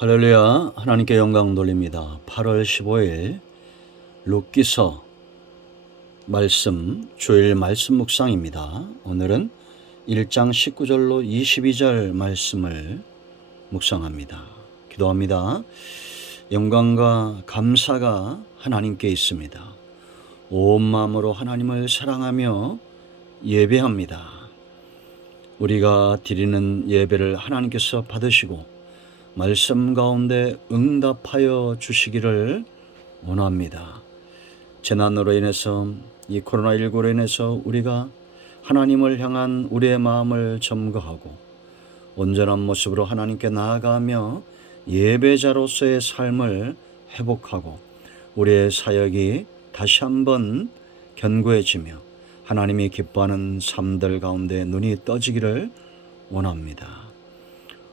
할렐루야. 하나님께 영광 돌립니다. 8월 15일 룻기서 말씀 주일 말씀 묵상입니다. 오늘은 1장 19절로 22절 말씀을 묵상합니다. 기도합니다. 영광과 감사가 하나님께 있습니다. 온 마음으로 하나님을 사랑하며 예배합니다. 우리가 드리는 예배를 하나님께서 받으시고 말씀 가운데 응답하여 주시기를 원합니다. 재난으로 인해서 이 코로나19로 인해서 우리가 하나님을 향한 우리의 마음을 점거하고 온전한 모습으로 하나님께 나아가며 예배자로서의 삶을 회복하고 우리의 사역이 다시 한번 견고해지며 하나님이 기뻐하는 삶들 가운데 눈이 떠지기를 원합니다.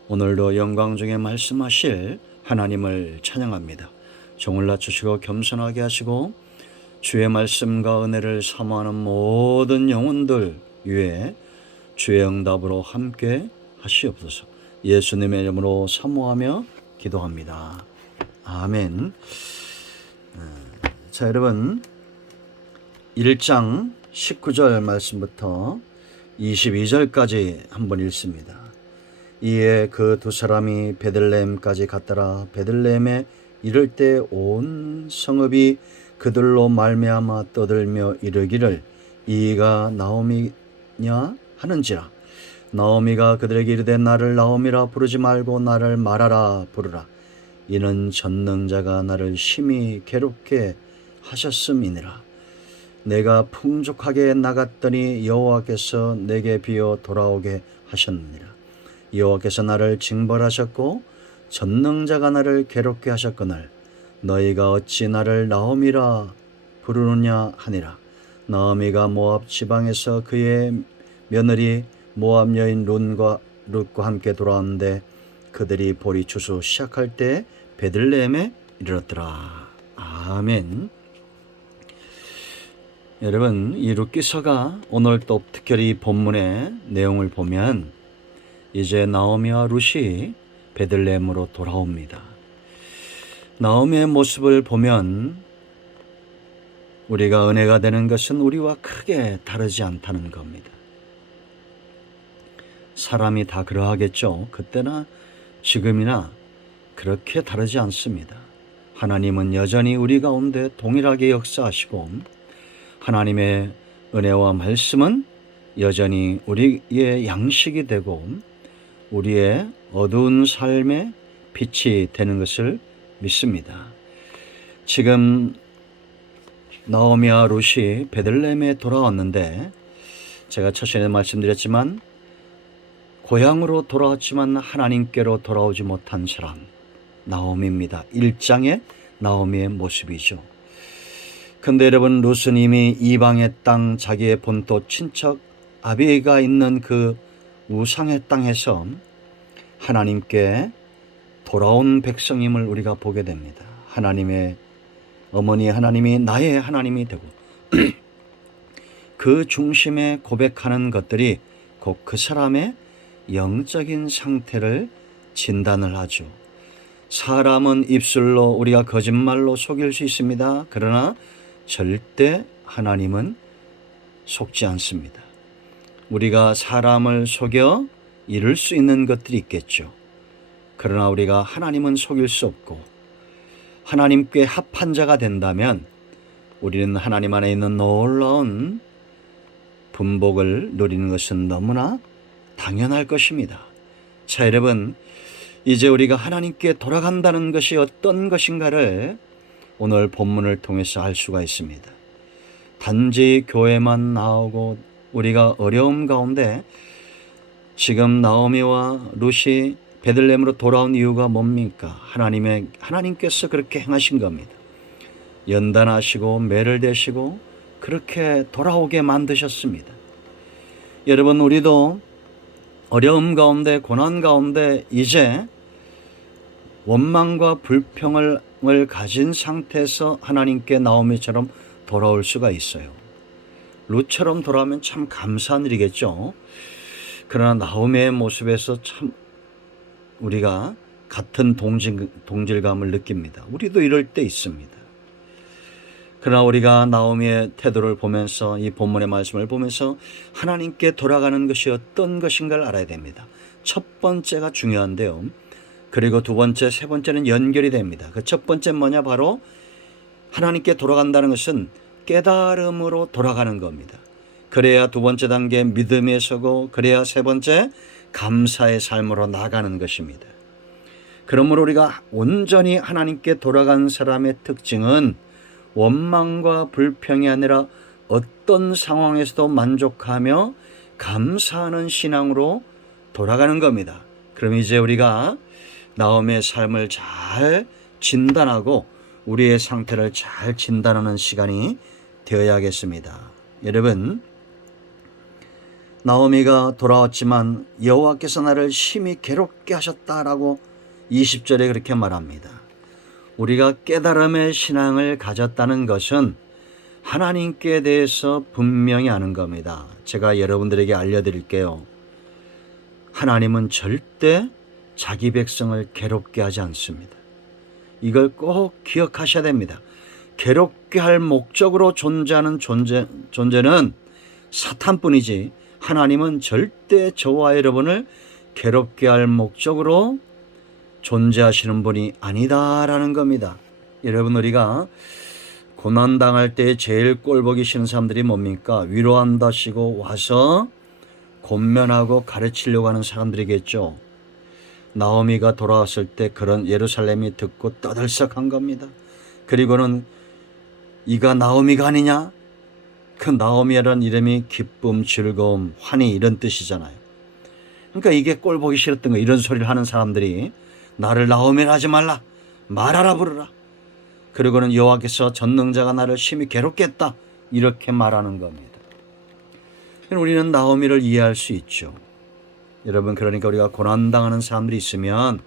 오늘도 영광 중에 말씀하실 하나님을 찬양합니다. 종을 낮추시고 겸손하게 하시고 주의 말씀과 은혜를 사모하는 모든 영혼들 위에 주의 응답으로 함께 하시옵소서. 예수님의 이름으로 사모하며 기도합니다. 아멘. 자, 여러분 1장 19절 말씀부터 22절까지 한번 읽습니다. 이에 그 두 사람이 베들레헴까지 갔더라. 베들레헴에 이를 때 온 성읍이 그들로 말미암아 떠들며 이르기를 이가 나오미냐 하는지라. 나오미가 그들에게 이르되 나를 나오미라 부르지 말고 나를 마라라 부르라. 이는 전능자가 나를 심히 괴롭게 하셨음이니라. 내가 풍족하게 나갔더니 여호와께서 내게 비어 돌아오게 하셨느니라. 여호와께서 나를 징벌하셨고 전능자가 나를 괴롭게 하셨거늘 너희가 어찌 나를 나오미라 부르느냐 하니라. 나오미가 모압 지방에서 그의 며느리 모압 여인 룻과 함께 돌아왔는데 그들이 보리 추수 시작할 때 베들레헴에 이르렀더라. 아멘. 여러분, 이 룻기서가 오늘 또 특별히 본문의 내용을 보면 이제 나오미와 룻이 베들레헴으로 돌아옵니다. 나오미의 모습을 보면 우리가 은혜가 되는 것은 우리와 크게 다르지 않다는 겁니다. 사람이 다 그러하겠죠. 그때나 지금이나 그렇게 다르지 않습니다. 하나님은 여전히 우리 가운데 동일하게 역사하시고 하나님의 은혜와 말씀은 여전히 우리의 양식이 되고 우리의 어두운 삶의 빛이 되는 것을 믿습니다. 지금 나오미와 룻이 베들레헴에 돌아왔는데 제가 첫 시간에 말씀드렸지만 고향으로 돌아왔지만 하나님께로 돌아오지 못한 사람 나오미입니다. 1장의 나오미의 모습이죠. 근데 여러분 룻은 이미 이방의 땅 자기의 본토 친척 아비가 있는 그 우상의 땅에서 하나님께 돌아온 백성임을 우리가 보게 됩니다. 하나님의 어머니 하나님이 나의 하나님이 되고 그 중심에 고백하는 것들이 곧 그 사람의 영적인 상태를 진단을 하죠. 사람은 입술로 우리가 거짓말로 속일 수 있습니다. 그러나 절대 하나님은 속지 않습니다. 우리가 사람을 속여 이룰 수 있는 것들이 있겠죠. 그러나 우리가 하나님은 속일 수 없고 하나님께 합한 자가 된다면 우리는 하나님 안에 있는 놀라운 분복을 누리는 것은 너무나 당연할 것입니다. 자, 여러분, 이제 우리가 하나님께 돌아간다는 것이 어떤 것인가를 오늘 본문을 통해서 알 수가 있습니다. 단지 교회만 나오고 우리가 어려움 가운데 지금 나오미와 룻이 베들레헴으로 돌아온 이유가 뭡니까? 하나님께서 그렇게 행하신 겁니다. 연단하시고 매를 대시고 그렇게 돌아오게 만드셨습니다. 여러분, 우리도 어려움 가운데 고난 가운데 이제 원망과 불평을 가진 상태에서 하나님께 나오미처럼 돌아올 수가 있어요. 룻처럼 돌아오면 참 감사한 일이겠죠. 그러나 나오미의 모습에서 참 우리가 같은 동질감을 느낍니다. 우리도 이럴 때 있습니다. 그러나 우리가 나오미의 태도를 보면서 이 본문의 말씀을 보면서 하나님께 돌아가는 것이 어떤 것인가를 알아야 됩니다. 첫 번째가 중요한데요. 그리고 두 번째, 세 번째는 연결이 됩니다. 그 첫 번째 뭐냐? 바로 하나님께 돌아간다는 것은 깨달음으로 돌아가는 겁니다. 그래야 두 번째 단계 믿음에 서고, 그래야 세 번째 감사의 삶으로 나가는 것입니다. 그러므로 우리가 온전히 하나님께 돌아간 사람의 특징은 원망과 불평이 아니라 어떤 상황에서도 만족하며 감사하는 신앙으로 돌아가는 겁니다. 그럼 이제 우리가 나오미의 삶을 잘 진단하고 우리의 상태를 잘 진단하는 시간이 되어야겠습니다. 여러분, 나오미가 돌아왔지만 여호와께서 나를 심히 괴롭게 하셨다라고 20절에 그렇게 말합니다. 우리가 깨달음의 신앙을 가졌다는 것은 하나님께 대해서 분명히 아는 겁니다. 제가 여러분들에게 알려드릴게요. 하나님은 절대 자기 백성을 괴롭게 하지 않습니다. 이걸 꼭 기억하셔야 됩니다. 괴롭게 할 목적으로 존재하는 존재는 사탄뿐이지 하나님은 절대 저와 여러분을 괴롭게 할 목적으로 존재하시는 분이 아니다라는 겁니다. 여러분, 우리가 고난당할 때 제일 꼴보기 싫은 사람들이 뭡니까? 위로한다시고 와서 권면하고 가르치려고 하는 사람들이겠죠. 나오미가 돌아왔을 때 그런 예루살렘이 듣고 떠들썩한 겁니다. 그리고는 이가 나오미가 아니냐? 그 나오미라는 이름이 기쁨, 즐거움, 환희 이런 뜻이잖아요. 그러니까 이게 꼴보기 싫었던 거. 이런 소리를 하는 사람들이 나를 나오미라 하지 말라, 말하라 부르라. 그리고는 여호와께서 전능자가 나를 심히 괴롭게 했다, 이렇게 말하는 겁니다. 우리는 나오미를 이해할 수 있죠. 여러분, 그러니까 우리가 고난당하는 사람들이 있으면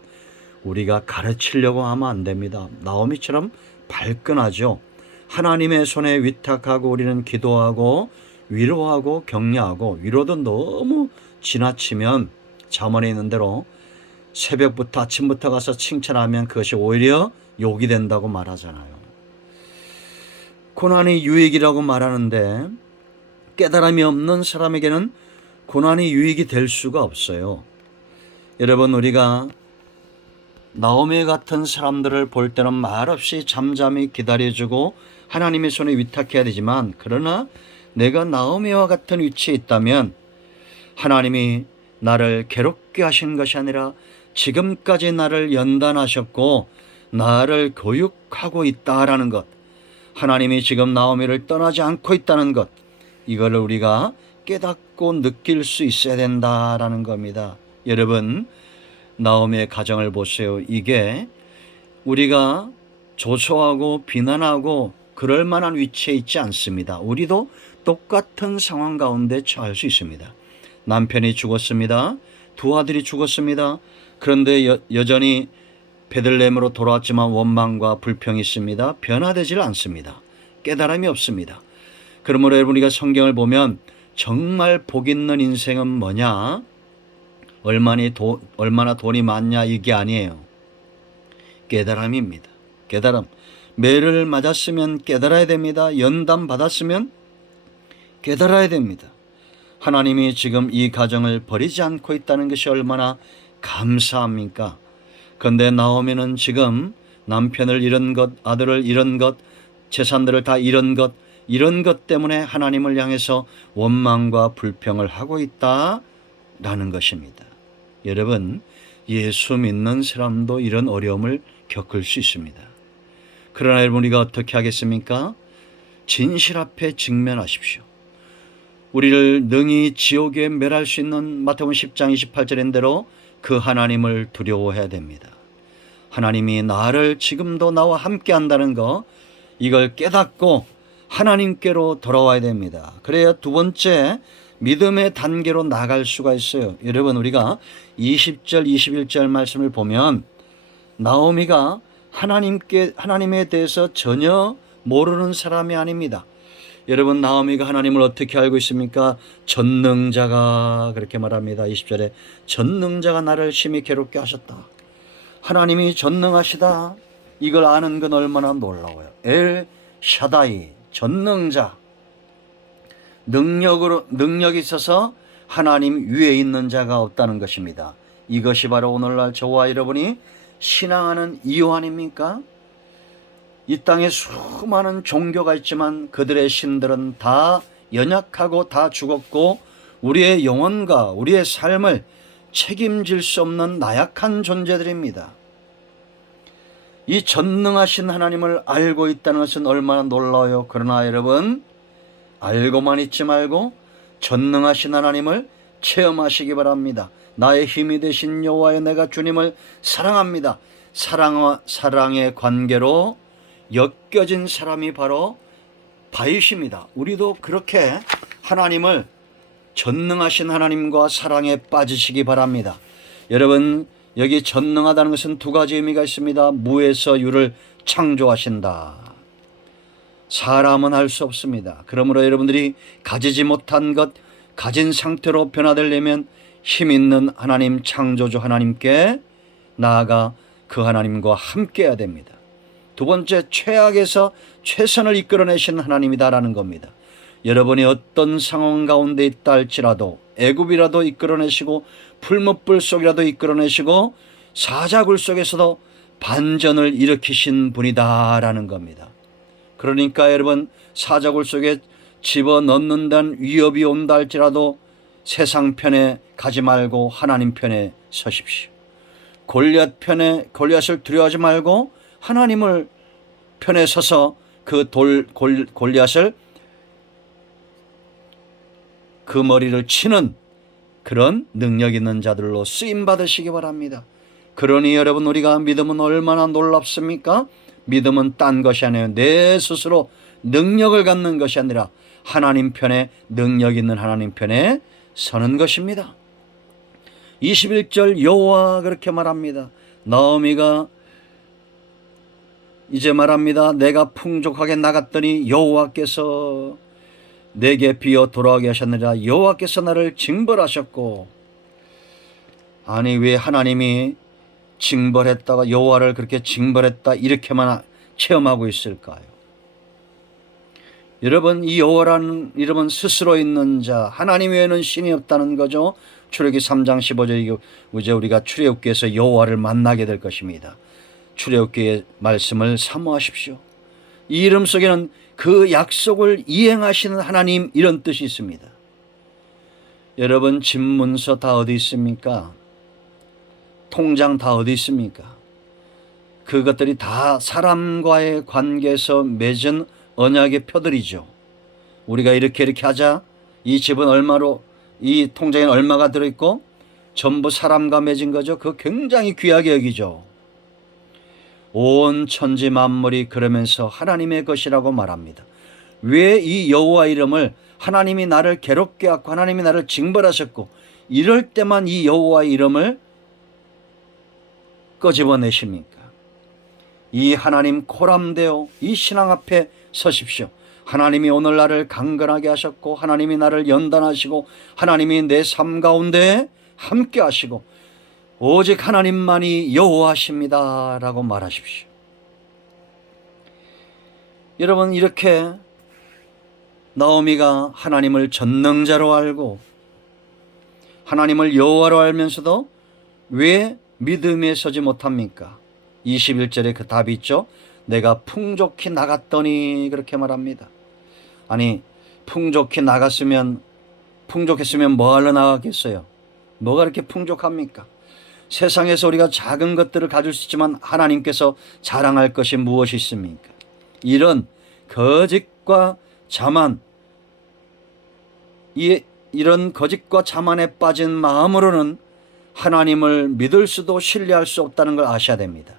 우리가 가르치려고 하면 안 됩니다. 나오미처럼 발끈하죠. 하나님의 손에 위탁하고 우리는 기도하고 위로하고 격려하고, 위로도 너무 지나치면 잠언에 있는 대로 새벽부터 아침부터 가서 칭찬하면 그것이 오히려 욕이 된다고 말하잖아요. 고난이 유익이라고 말하는데 깨달음이 없는 사람에게는 고난이 유익이 될 수가 없어요. 여러분, 우리가 나오미 같은 사람들을 볼 때는 말없이 잠잠히 기다려주고 하나님의 손에 위탁해야 되지만, 그러나 내가 나오미와 같은 위치에 있다면 하나님이 나를 괴롭게 하신 것이 아니라 지금까지 나를 연단하셨고 나를 교육하고 있다라는 것, 하나님이 지금 나오미를 떠나지 않고 있다는 것, 이거를 우리가 깨닫고 느낄 수 있어야 된다라는 겁니다. 여러분, 나오미의 가정을 보세요. 이게 우리가 조소하고 비난하고 그럴 만한 위치에 있지 않습니다. 우리도 똑같은 상황 가운데 처할 수 있습니다. 남편이 죽었습니다. 두 아들이 죽었습니다. 그런데 여전히 베들레헴으로 돌아왔지만 원망과 불평이 있습니다. 변화되질 않습니다. 깨달음이 없습니다. 그러므로 여러분, 우리가 성경을 보면 정말 복 있는 인생은 뭐냐? 얼마나 돈이 많냐, 이게 아니에요. 깨달음입니다. 깨달음. 매를 맞았으면 깨달아야 됩니다. 연단 받았으면 깨달아야 됩니다. 하나님이 지금 이 가정을 버리지 않고 있다는 것이 얼마나 감사합니까? 그런데 나오미는 지금 남편을 잃은 것, 아들을 잃은 것, 재산들을 다 잃은 것, 이런 것 때문에 하나님을 향해서 원망과 불평을 하고 있다라는 것입니다. 여러분, 예수 믿는 사람도 이런 어려움을 겪을 수 있습니다. 그러나 여러분, 우리가 어떻게 하겠습니까? 진실 앞에 직면하십시오. 우리를 능히 지옥에 멸할 수 있는 마태복음 10장 28절인 대로 그 하나님을 두려워해야 됩니다. 하나님이 나를 지금도 나와 함께 한다는 거, 이걸 깨닫고 하나님께로 돌아와야 됩니다. 그래야 두 번째 믿음의 단계로 나갈 수가 있어요. 여러분, 우리가 20절 21절 말씀을 보면 나오미가 하나님에 대해서 전혀 모르는 사람이 아닙니다. 여러분, 나오미가 하나님을 어떻게 알고 있습니까? 전능자가 그렇게 말합니다. 20절에 전능자가 나를 심히 괴롭게 하셨다. 하나님이 전능하시다. 이걸 아는 건 얼마나 놀라워요. 엘 샤다이, 전능자. 능력이 있어서 하나님 위에 있는 자가 없다는 것입니다. 이것이 바로 오늘날 저와 여러분이 신앙하는 이유 아닙니까? 이 땅에 수많은 종교가 있지만 그들의 신들은 다 연약하고 다 죽었고 우리의 영혼과 우리의 삶을 책임질 수 없는 나약한 존재들입니다. 이 전능하신 하나님을 알고 있다는 것은 얼마나 놀라워요. 그러나 여러분, 알고만 있지 말고 전능하신 하나님을 체험하시기 바랍니다. 나의 힘이 되신 여호와여, 내가 주님을 사랑합니다. 사랑의 관계로 엮여진 사람이 바로 바윗입니다. 우리도 그렇게 하나님을, 전능하신 하나님과 사랑에 빠지시기 바랍니다. 여러분, 여기 전능하다는 것은 두 가지 의미가 있습니다. 무에서 유를 창조하신다. 사람은 할 수 없습니다. 그러므로 여러분들이 가지지 못한 것, 가진 상태로 변화되려면 힘 있는 하나님, 창조주 하나님께 나아가 그 하나님과 함께 해야 됩니다. 두 번째, 최악에서 최선을 이끌어내신 하나님이다라는 겁니다. 여러분이 어떤 상황 가운데 있다 할지라도 애굽이라도 이끌어내시고 풀무불 속이라도 이끌어내시고 사자굴 속에서도 반전을 일으키신 분이다라는 겁니다. 그러니까 여러분, 사자굴 속에 집어넣는다는 위협이 온다 할지라도 세상 편에 가지 말고 하나님 편에 서십시오. 골리앗을 두려워하지 말고 하나님을 편에 서서 그 골리앗을, 그 머리를 치는 그런 능력 있는 자들로 쓰임 받으시기 바랍니다. 그러니 여러분, 우리가 믿음은 얼마나 놀랍습니까? 믿음은 딴 것이 아니에요. 내 스스로 능력을 갖는 것이 아니라 하나님 편에, 능력 있는 하나님 편에 서는 것입니다. 21절 여호와 그렇게 말합니다. 나오미가 이제 말합니다. 내가 풍족하게 나갔더니 여호와께서 내게 비어 돌아오게 하셨느니라. 여호와께서 나를 징벌하셨고. 아니, 왜 하나님이 징벌했다가 여호와를 그렇게 징벌했다 이렇게만 체험하고 있을까요? 여러분, 이 여호와라는 이름은 스스로 있는 자, 하나님 외에는 신이 없다는 거죠. 출애굽기 3장 15절, 이제 우리가 출애굽기에서 여호와를 만나게 될 것입니다. 출애굽기의 말씀을 사모하십시오. 이 이름 속에는 그 약속을 이행하시는 하나님, 이런 뜻이 있습니다. 여러분, 집 문서 다 어디 있습니까? 통장 다 어디 있습니까? 그것들이 다 사람과의 관계에서 맺은 언약의 표들이죠. 우리가 이렇게 하자, 이 집은 얼마로, 이 통장에는 얼마가 들어있고 전부 사람과 맺은 거죠. 그거 굉장히 귀하게 여기죠. 온 천지 만물이 그러면서 하나님의 것이라고 말합니다. 왜 이 여호와 이름을, 하나님이 나를 괴롭게 하고 하나님이 나를 징벌하셨고 이럴 때만 이 여호와 이름을 끄집어내십니까? 이 하나님 코람되어 이 신앙 앞에 서십시오. 하나님이 오늘 나를 강건하게 하셨고 하나님이 나를 연단하시고 하나님이 내 삶 가운데 함께 하시고 오직 하나님만이 여호와십니다 라고 말하십시오. 여러분, 이렇게 나오미가 하나님을 전능자로 알고 하나님을 여호와로 알면서도 왜 믿음에 서지 못합니까? 21절에 그 답이 있죠. 내가 풍족히 나갔더니, 그렇게 말합니다. 아니, 풍족했으면 뭐 하러 나갔겠어요? 뭐가 그렇게 풍족합니까? 세상에서 우리가 작은 것들을 가질 수 있지만 하나님께서 자랑할 것이 무엇이 있습니까? 이런 거짓과 자만, 이런 거짓과 자만에 빠진 마음으로는 하나님을 믿을 수도 신뢰할 수 없다는 걸 아셔야 됩니다.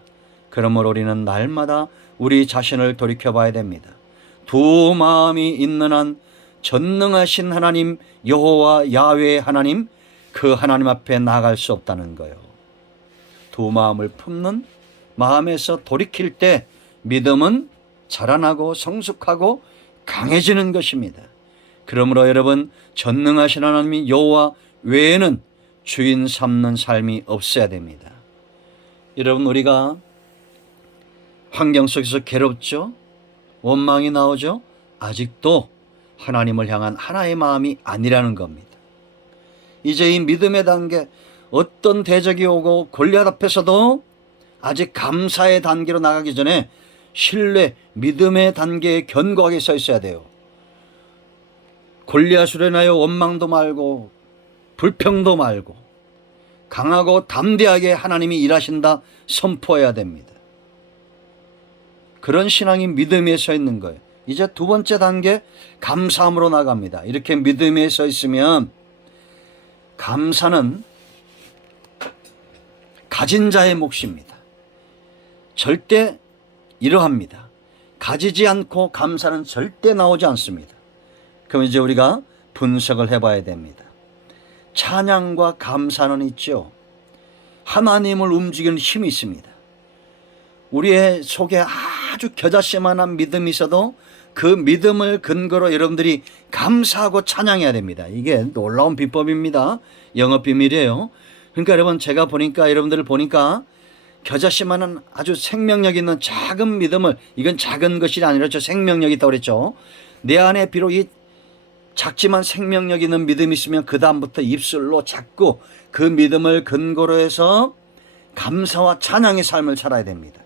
그러므로 우리는 날마다 우리 자신을 돌이켜봐야 됩니다. 두 마음이 있는 한 전능하신 하나님, 여호와 야훼 하나님, 그 하나님 앞에 나갈 수 없다는 거예요. 두 마음을 품는 마음에서 돌이킬 때 믿음은 자라나고 성숙하고 강해지는 것입니다. 그러므로 여러분, 전능하신 하나님 여호와 외에는 주인 삼는 삶이 없어야 됩니다. 여러분, 우리가 환경 속에서 괴롭죠? 원망이 나오죠? 아직도 하나님을 향한 하나의 마음이 아니라는 겁니다. 이제 이 믿음의 단계, 어떤 대적이 오고 골리앗 앞에서도 아직 감사의 단계로 나가기 전에 신뢰, 믿음의 단계에 견고하게 서 있어야 돼요. 골리앗으로 인하여 원망도 말고 불평도 말고 강하고 담대하게 하나님이 일하신다 선포해야 됩니다. 그런 신앙이 믿음에 서 있는 거예요. 이제 두 번째 단계, 감사함으로 나갑니다. 이렇게 믿음에 서 있으면 감사는 가진 자의 몫입니다. 절대 이러합니다. 가지지 않고 감사는 절대 나오지 않습니다. 그럼 이제 우리가 분석을 해봐야 됩니다. 찬양과 감사는 있죠. 하나님을 움직이는 힘이 있습니다. 우리의 속에 아주 겨자씨만한 믿음이 있어도 그 믿음을 근거로 여러분들이 감사하고 찬양해야 됩니다. 이게 놀라운 비법입니다. 영업 비밀이에요. 그러니까 여러분, 제가 보니까, 여러분들을 보니까 겨자씨만한 아주 생명력 있는 작은 믿음을, 이건 작은 것이 아니라 저 생명력이 있다고 그랬죠. 내 안에 비록 이 작지만 생명력 있는 믿음이 있으면 그 다음부터 입술로 자꾸 그 믿음을 근거로 해서 감사와 찬양의 삶을 살아야 됩니다.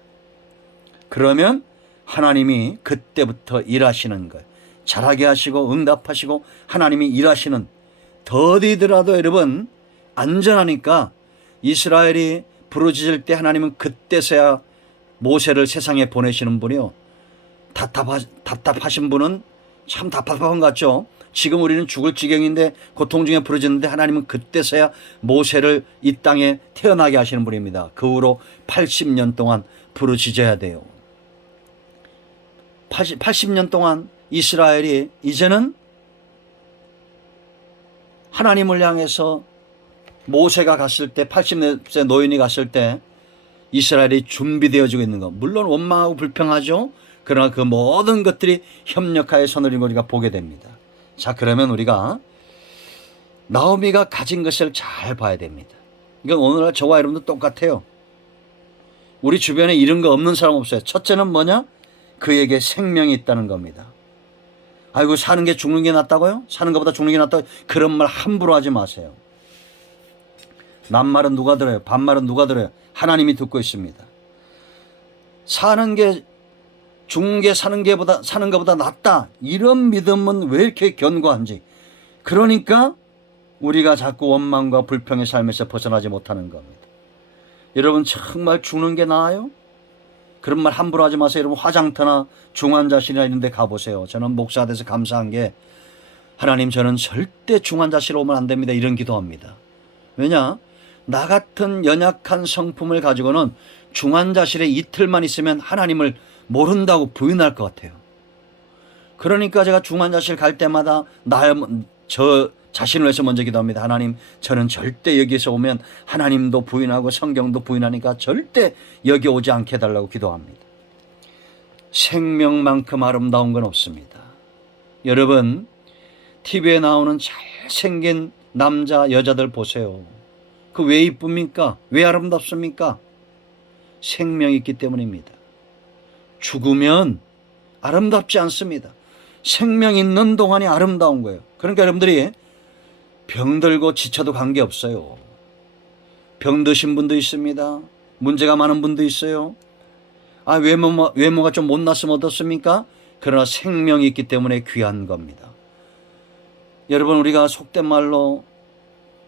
그러면 하나님이 그때부터 일하시는 거예요. 잘하게 하시고 응답하시고 하나님이 일하시는, 더디더라도 여러분 안전하니까 이스라엘이 부르짖을 때 하나님은 그때서야 모세를 세상에 보내시는 분이요. 답답하신 분은 참 답답한 것 같죠. 지금 우리는 죽을 지경인데 고통 중에 부르짖는데 하나님은 그때서야 모세를 이 땅에 태어나게 하시는 분입니다. 그 후로 80년 동안 부르짖어야 돼요. 80년 동안 이스라엘이 이제는 하나님을 향해서 모세가 갔을 때, 80세 노인이 갔을 때 이스라엘이 준비되어지고 있는 것, 물론 원망하고 불평하죠. 그러나 그 모든 것들이 협력하여 서늘인 걸 우리가 보게 됩니다. 자, 그러면 우리가 나오미가 가진 것을 잘 봐야 됩니다. 이건 오늘날 저와 여러분도 똑같아요. 우리 주변에 이런 거 없는 사람 없어요. 첫째는 뭐냐? 그에게 생명이 있다는 겁니다. 아이고, 사는 게 죽는 게 낫다고요? 사는 것보다 죽는 게 낫다고? 그런 말 함부로 하지 마세요. 남말은 누가 들어요? 반말은 누가 들어요? 하나님이 듣고 있습니다. 사는 게 죽는 게 사는 것보다 낫다, 이런 믿음은 왜 이렇게 견고한지. 그러니까 우리가 자꾸 원망과 불평의 삶에서 벗어나지 못하는 겁니다. 여러분, 정말 죽는 게 나아요? 그런 말 함부로 하지 마세요. 여러분, 화장터나 중환자실이나 이런 데 가보세요. 저는 목사가 돼서 감사한 게, 하나님, 저는 절대 중환자실에 오면 안 됩니다, 이런 기도합니다. 왜냐? 나 같은 연약한 성품을 가지고는 중환자실에 이틀만 있으면 하나님을 모른다고 부인할 것 같아요. 그러니까 제가 중환자실 갈 때마다 저 자신을 위해서 먼저 기도합니다. 하나님, 저는 절대 여기서 오면 하나님도 부인하고 성경도 부인하니까 절대 여기 오지 않게 해달라고 기도합니다. 생명만큼 아름다운 건 없습니다. 여러분, TV에 나오는 잘생긴 남자, 여자들 보세요. 그 왜 이쁩니까? 왜 아름답습니까? 생명이 있기 때문입니다. 죽으면 아름답지 않습니다. 생명 있는 동안이 아름다운 거예요. 그러니까 여러분들이 병들고 지쳐도 관계없어요. 병드신 분도 있습니다. 문제가 많은 분도 있어요. 아, 외모가 좀 못났으면 어떻습니까? 그러나 생명이 있기 때문에 귀한 겁니다. 여러분, 우리가 속된 말로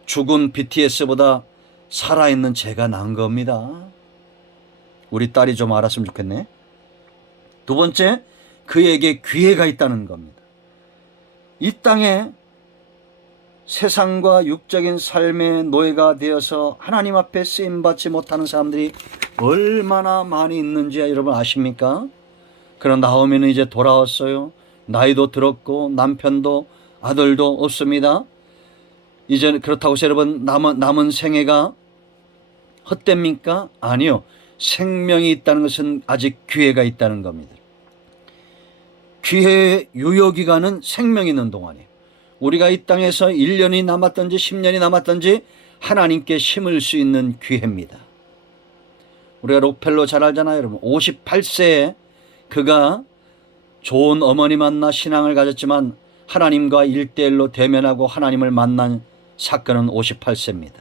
죽은 BTS보다 살아있는 제가 나은 겁니다. 우리 딸이 좀 알았으면 좋겠네. 두 번째, 그에게 기회가 있다는 겁니다. 이 땅에 세상과 육적인 삶의 노예가 되어서 하나님 앞에 쓰임받지 못하는 사람들이 얼마나 많이 있는지 여러분 아십니까? 그러나 나오미는 이제 돌아왔어요. 나이도 들었고 남편도 아들도 없습니다. 이제 그렇다고 해서 여러분 남은 생애가 헛됩니까? 아니요. 생명이 있다는 것은 아직 기회가 있다는 겁니다. 기회의 유효기간은 생명 있는 동안이에요. 우리가 이 땅에서 1년이 남았든지 10년이 남았든지 하나님께 심을 수 있는 기회입니다. 우리가 록펠로 잘 알잖아요, 여러분. 58세에 그가 좋은 어머니 만나 신앙을 가졌지만 하나님과 1대1로 대면하고 하나님을 만난 사건은 58세입니다.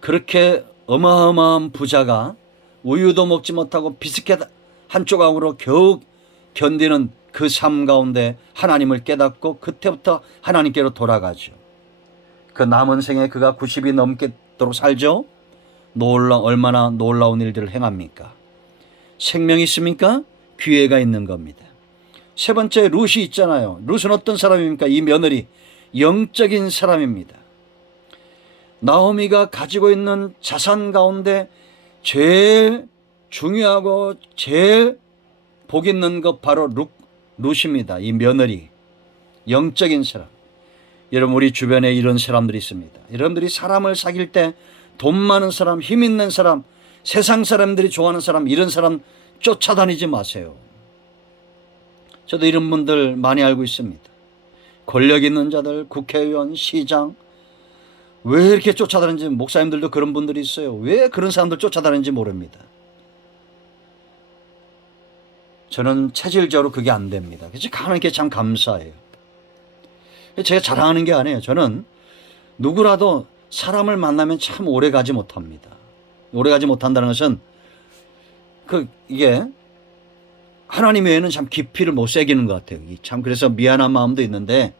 그렇게 어마어마한 부자가 우유도 먹지 못하고 비스켓 한 조각으로 겨우 견디는 그 삶 가운데 하나님을 깨닫고 그때부터 하나님께로 돌아가죠. 그 남은 생에 그가 90이 넘도록 살죠. 얼마나 놀라운 일들을 행합니까? 생명이 있습니까? 기회가 있는 겁니다. 세 번째, 룻이 있잖아요. 룻은 어떤 사람입니까? 이 며느리, 영적인 사람입니다. 나오미가 가지고 있는 자산 가운데 제일 중요하고 제일 복 있는 것 바로 룻입니다. 이 며느리, 영적인 사람. 여러분, 우리 주변에 이런 사람들이 있습니다. 여러분들이 사람을 사귈 때 돈 많은 사람, 힘 있는 사람, 세상 사람들이 좋아하는 사람, 이런 사람 쫓아다니지 마세요. 저도 이런 분들 많이 알고 있습니다. 권력 있는 자들, 국회의원, 시장, 왜 이렇게 쫓아다니는지, 목사님들도 그런 분들이 있어요. 왜 그런 사람들 쫓아다니는지 모릅니다. 저는 체질적으로 그게 안 됩니다. 그래서 하나님께 참 감사해요. 제가 자랑하는 게 아니에요. 저는 누구라도 사람을 만나면 참 오래 가지 못합니다. 오래 가지 못한다는 것은 이게 하나님 외에는 참 깊이를 못 새기는 것 같아요. 참 그래서 미안한 마음도 있는데,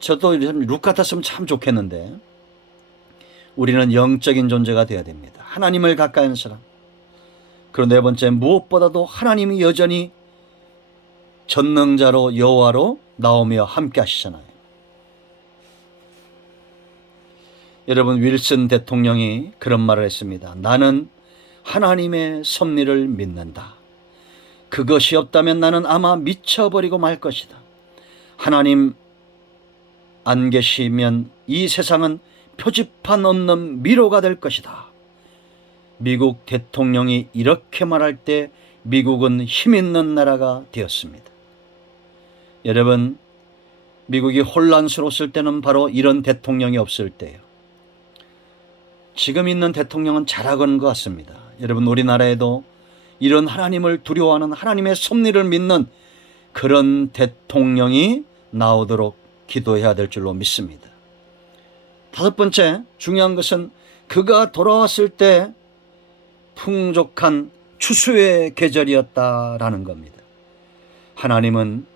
저도 룻 같았으면 참 좋겠는데, 우리는 영적인 존재가 되어야 됩니다. 하나님을 가까이 하는 사람. 그리고 네 번째, 무엇보다도 하나님이 여전히 전능자로 여호와로 나오며 함께 하시잖아요. 여러분, 윌슨 대통령이 그런 말을 했습니다. 나는 하나님의 섭리를 믿는다. 그것이 없다면 나는 아마 미쳐버리고 말 것이다. 하나님 안 계시면 이 세상은 표지판 없는 미로가 될 것이다. 미국 대통령이 이렇게 말할 때 미국은 힘 있는 나라가 되었습니다. 여러분, 미국이 혼란스러웠을 때는 바로 이런 대통령이 없을 때예요. 지금 있는 대통령은 잘하는 것 같습니다. 여러분, 우리나라에도 이런 하나님을 두려워하는, 하나님의 섭리를 믿는 그런 대통령이 나오도록 기도해야 될 줄로 믿습니다. 다섯 번째, 중요한 것은 그가 돌아왔을 때 풍족한 추수의 계절이었다라는 겁니다. 하나님은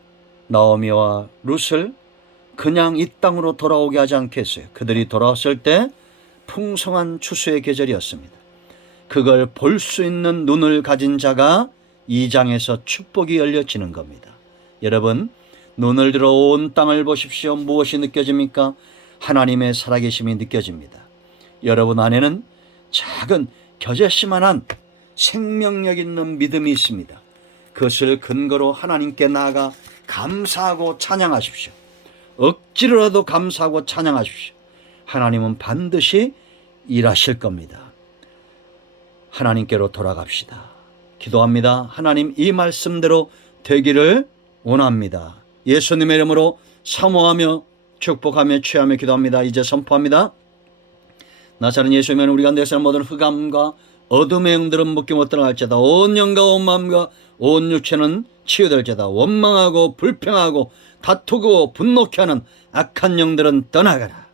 나오미와 룻을 그냥 이 땅으로 돌아오게 하지 않겠어요. 그들이 돌아왔을 때 풍성한 추수의 계절이었습니다. 그걸 볼 수 있는 눈을 가진 자가 이 장에서 축복이 열려지는 겁니다. 여러분, 눈을 들어 온 땅을 보십시오. 무엇이 느껴집니까? 하나님의 살아계심이 느껴집니다. 여러분 안에는 작은 겨자씨만한 생명력 있는 믿음이 있습니다. 그것을 근거로 하나님께 나아가 감사하고 찬양하십시오. 억지로라도 감사하고 찬양하십시오. 하나님은 반드시 일하실 겁니다. 하나님께로 돌아갑시다. 기도합니다. 하나님, 이 말씀대로 되기를 원합니다. 예수님의 이름으로 사모하며 축복하며 취하며 기도합니다. 이제 선포합니다. 나사렛 예수님은 우리 가운데서 모든 흑암과 어둠의 영들은 묶임 못 들어갈지어다. 온 영과 온 마음과 온 육체는 치유될지어다. 원망하고 불평하고 다투고 분노케 하는 악한 영들은 떠나가라.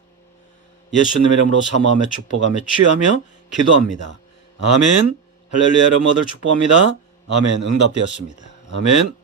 예수님의 이름으로 사모하며 축복하며 취하며 기도합니다. 아멘. 할렐루야. 여러분 모두 축복합니다. 아멘. 응답되었습니다. 아멘.